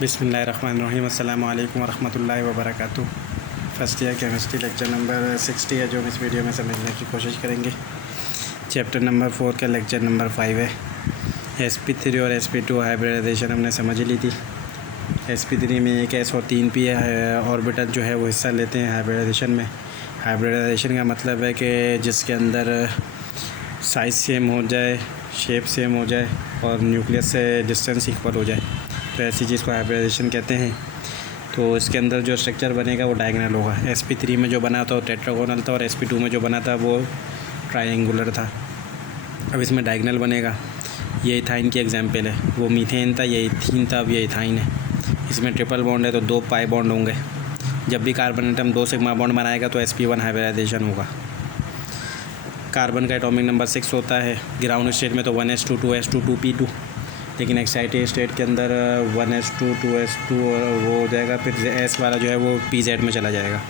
बिस्मिल्लाहिर्रहमानिर्रहीम अस्सलामु अलैकुम वरहमतुल्लाहि वबरकातुहू। First year chemistry lecture number 60 है जो हम इस वीडियो में समझने की कोशिश करेंगे। चैप्टर नंबर 4 का लेक्चर नंबर 5 है। sp3 और sp2 हाइब्रिडाइजेशन हमने समझ ली थी। sp3 में एक s और 3p ऑर्बिटल जो है वो हिस्सा लेते हैं हाइब्रिडाइजेशन में। हाइब्रिडाइजेशन का मतलब है कि जिसके अंदर साइज़ सेम हो जाए, शेप सेम हो जाए और न्यूक्लियस से डिस्टेंस इक्वल हो जाए, तो ऐसी चीज़ को हाइब्रिडाइजेशन कहते हैं। तो इसके अंदर जो स्ट्रक्चर बनेगा वो डायगोनल होगा। sp3 में जो बना था वो टेट्रागोनल था और sp2 में जो बना था वो ट्रायंगुलर था। अब इसमें डायगोनल बनेगा। ये इथाइन की एग्जांपल है, वो मीथेन था, ये इथीन था, अब ये इथाइन है। इसमें ट्रिपल बॉन्ड है तो 2 पाई बॉन्ड होंगे। जब भी कार्बन एटम 2 सिग्मा बॉन्ड बनाएगा तो sp1 हाइब्रिडाइजेशन होगा। कार्बन का एटॉमिक नंबर 6 होता है। ग्राउंड स्टेट में तो 1s2 2s2 2p2, लेकिन एक्साइटेड स्टेट के अंदर 1s2 2s2 वो हो जाएगा। फिर s वाला जो है वो pz में चला जाएगा।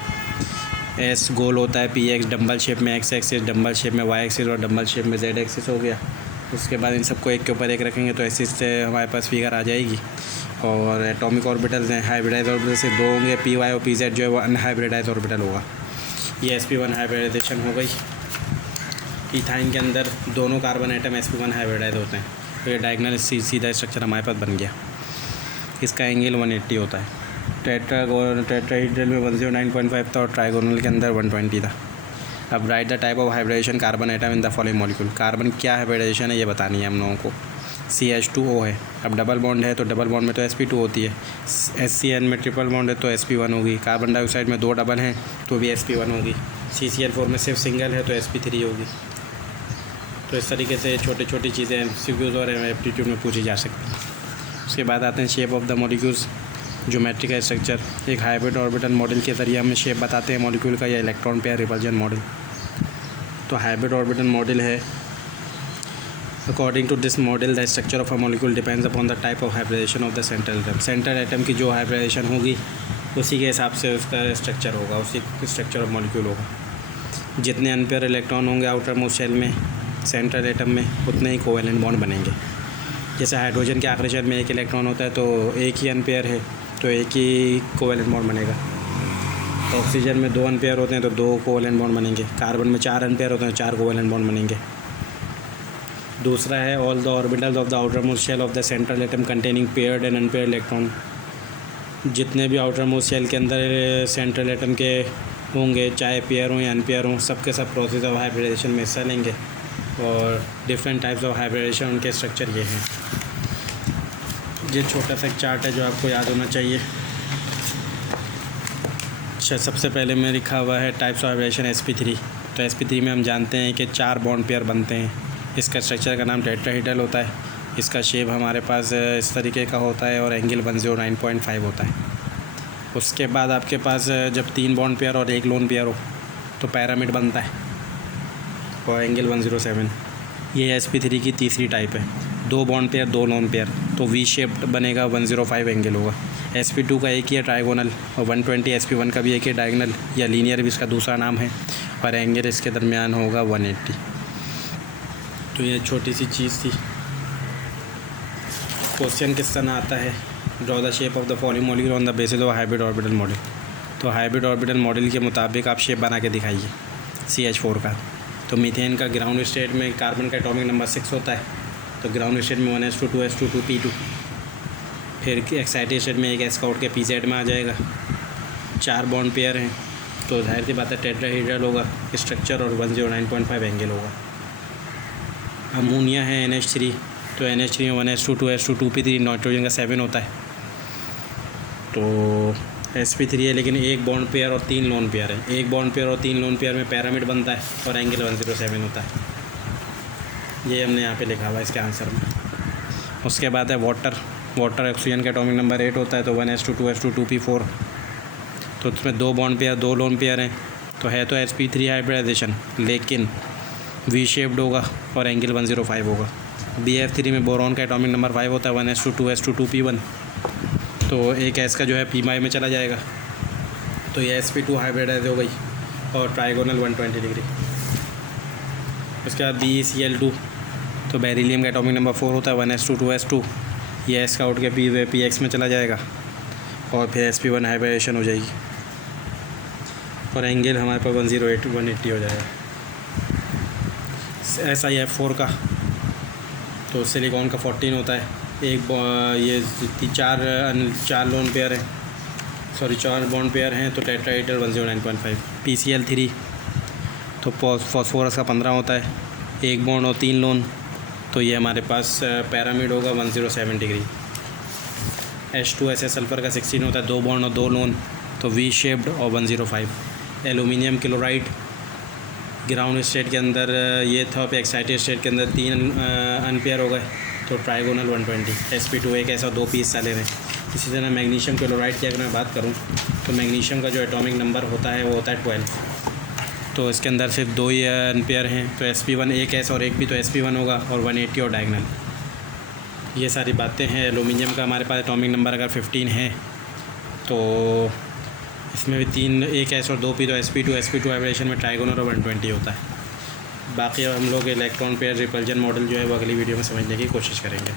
s गोल होता है, px डम्बल शेप में, x एक्सिस डम्बल शेप में, y एक्सिस और डम्बल शेप में z एक्सिस हो गया। उसके बाद इन सबको एक के ऊपर एक रखेंगे तो ऐसे से हमारे पास फिगर आ जाएगी। और एटॉमिक ऑर्बिटल्स हैं, हाइब्रिडाइज ऑर्बिटल से 2 होंगे, py और pz जो है वो अनहाइब्रिडाइज ऑर्बिटल होगा। ये sp1 हाइब्रिडाइजेशन हो गई। इथाइन के अंदर दोनों कार्बन आइटम sp1 हाइब्रिडाइज होते हैं, तो ये डायगोनल सीधा स्ट्रक्चर हमारे पास बन गया। इसका एंगल 180 होता है। टेट्राहेड्रल में 109.5 था और ट्राइगोनल के अंदर 120 था। अब write the type of hybridization carbon atom in the following molecule. Carbon क्या हाइब्रिडाइजेशन है ये बतानी है हम लोगों को। CH2O है। अब डबल बॉन्ड है तो डबल बॉन्ड में तो sp2 होती है। SCN में ट्रिपल बॉन्ड है तो sp1 होगी। कार्बन डाइऑक्साइड में 2 डबल हैं तो भी sp1 होगी। CCl4 में सिर्फ सिंगल है तो sp3 होगी। तो इस तरीके से छोटी छोटी चीज़ें MCQs और एप्टीट्यूड में पूछी जा सकती हैं। उसके बाद आते हैं shape of the molecules, geometric structure. एक हाइब्रिड ऑर्बिटल मॉडल के ज़रिए हम शेप बताते हैं मॉलिक्यूल का, या इलेक्ट्रॉन पेयर रिपल्जन मॉडल। तो हाइब्रिड ऑर्बिटल मॉडल है। According to this model the structure of a molecule depends upon the type of hybridization of the central atom. Central atom की जो हाइब्रिडाइजेशन होगी उसी के हिसाब से उसका स्ट्रक्चर होगा, उसी स्ट्रक्चर ऑफ मॉलिक्यूल होगा। जितने अनपेयर इलेक्ट्रॉन होंगे आउटर मोस्ट शेल में सेंट्रल एटम में, उतने ही कोवेलेंट बॉन्ड बनेंगे। जैसे हाइड्रोजन के आखिरी शेल में 1 इलेक्ट्रॉन होता है तो एक ही अनपेयर है तो एक ही कोवेलेंट बॉन्ड बनेगा। ऑक्सीजन में 2 अनपेयर होते हैं तो 2 कोवेलेंट बॉन्ड बनेंगे। कार्बन में 4 अनपेयर होते हैं तो 4 कोवेलेंट बॉन्ड बनेंगे। दूसरा है all the orbitals of the outermost shell of the central atom containing paired and unpaired electron. जितने भी आउटर मोस्ट शेल के अंदर सेंट्रल एटम के होंगे, चाहे पेयर हों या अनपेयर हों, सबके सब प्रोसेस ऑफ हाइब्रिडाइजेशन में हिस्सा लेंगे। और डिफरेंट टाइप्स ऑफ हाइब्रिडाइजेशन उनके स्ट्रक्चर ये हैं। ये छोटा सा चार्ट है जो आपको याद होना चाहिए। अच्छा, सबसे पहले में लिखा हुआ है टाइप्स ऑफ हाइब्रिडाइजेशन sp3। तो sp3 में हम जानते हैं कि 4 बॉन्ड पेयर बनते हैं। इसका स्ट्रक्चर का नाम टेट्राहेड्रल होता है। इसका शेप हमारे पास इस तरीके का होता है और एंगल 109.5 होता है। उसके बाद आपके पास जब 3 बॉन्ड पेयर और 1 लोन पेयर हो तो पैरामिड बनता है और एंगल 107। ये sp3 की तीसरी टाइप है। 2 बॉन्ड पेयर 2 लोन पेयर तो वी शेप्ड बनेगा, 105 एंगल होगा। sp2 का एक ही है ट्राइगोनल और 120। sp1 का भी एक ही डायगोनल या लीनियर भी इसका दूसरा नाम है और एंगल इसके दरमियान होगा 180। तो ये छोटी सी चीज़ थी। क्वेश्चन किस तरह आता है, draw the shape of the following molecule on the basis of hybrid orbital model. तो हाइब्रिड ऑर्बिटल मॉडल के मुताबिक आप शेप बना के दिखाइए। CH4 का तो मीथेन का ग्राउंड स्टेट में कार्बन का एटॉमिक नंबर 6 होता है तो ग्राउंड स्टेट में 1s2 2s2 2p2। फिर एक्साइटेड स्टेट में एक s का उठ के pz में आ जाएगा। 4 बॉन्ड पेयर हैं तो जाहिर सी बात है टेट्राहेड्रल होगा स्ट्रक्चर और 109.5 एंगल होगा। अमोनिया है NH3 तो NH3 में 1s2 2s2 2p3। नाइट्रोजन का 7 होता है तो sp3 है, लेकिन 1 बॉन्ड पेयर और 3 लोन पेयर है। 1 बॉन्ड पेयर और 3 लोन पेयर में पैरामिड बनता है और एंगल 107 होता है। ये हमने यहाँ पे लिखा हुआ है इसके आंसर में। उसके बाद है वाटर। ऑक्सीजन का एटॉमिक नंबर 8 होता है तो 1s2 2s2 2p4। तो उसमें 2 बॉन्ड पेयर 2 लोन पेयर हैं तो है तो sp3 हाइब्रिडाइजेशन, लेकिन वी शेप्ड होगा और एंगल 105 होगा। BF3 में बोरॉन का एटॉमिक नंबर 5 होता है 1s2 2s2 2p1। तो एक s का जो है p में चला जाएगा तो ये sp2 हाइब्रिडाइज हो गई और ट्राइगोनल 120 डिग्री। उसके बाद BeCl2 तो बेरिलियम का एटॉमिक नंबर 4 होता है 1s2 2s2। ये एस का उठ के पी एक्स में चला जाएगा और फिर sp1 हाइब्रिडेशन हो जाएगी और एंगल हमारे पास 108 180 हो जाएगा। SiF4 का तो सिलिकॉन का 14 होता है। ये चार लोन पेयर है, सॉरी 4 बॉन्ड पेयर हैं तो टेट्राहेड्रल 109.5। PCl3 तो फॉस्फोरस का 15 होता है, 1 बॉन्ड और 3 लोन, तो ये हमारे पास पैरामिड होगा 107 डिग्री। H2SS सल्फ़र का 16 होता है, 2 बॉन्ड और 2 लोन, तो V शेप्ड और 105। एलुमिनियम क्लोराइड ग्राउंड स्टेट के अंदर ये था, पे एक्साइटेड स्टेट के अंदर 3 अनपेयर हो गए तो ट्राइगोनल 120। sp2 एक ऐसा 2 पीस चले रहे। इसी तरह मैग्नीशियम क्लोराइड की अगर मैं बात करूं तो मैग्नीशियम का जो एटॉमिक नंबर होता है वो होता है 12, तो इसके अंदर सिर्फ 2 ही अनपेयर हैं, तो sp1 एक ऐसा और एक भी, तो sp1 होगा और 180 और डायगनल। ये सारी बातें हैं। एलुमिनियम का हमारे पास एटॉमिक नंबर अगर 15 है तो इसमें भी 3 एक ऐसा और 2 पी, तो sp2 हाइब्रिडेशन में ट्राइगोनल और 120 होता है। बाकी अब हम लोग इलेक्ट्रॉन पेयर रिपल्जन मॉडल जो है वो अगली वीडियो में समझने की कोशिश करेंगे।